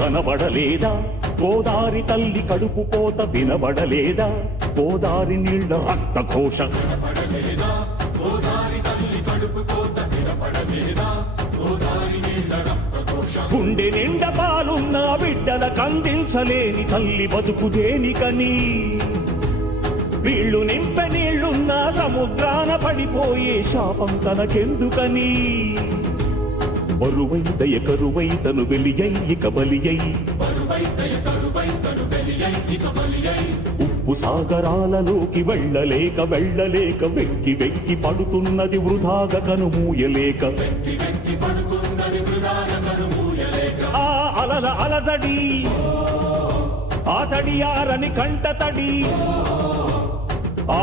కనబడలేదా గోదారి తల్లి కడుపు కోత, వినబడలేదా గోదారి నీళ్ల రక్త ఘోష, గుండె నిండ పాలున్న బిడ్డల కందించలేని తల్లి బతుకు దేనికని, వీళ్ళు నింపె నీళ్లున్న సముద్రాన పడిపోయే శాపం తనకెందుకని, బరువై దయ కరువై తను వెలియై ఇక బలియై, ఉప్పు సాగరాలలోకి వెళ్ళలేక వెళ్ళలేక వెక్కి వెక్కి పడుతున్నది వృధాగా కనుమూయలేక, ఆ అలల అలజడి ఆ తడియారని కంట తడి, ఆ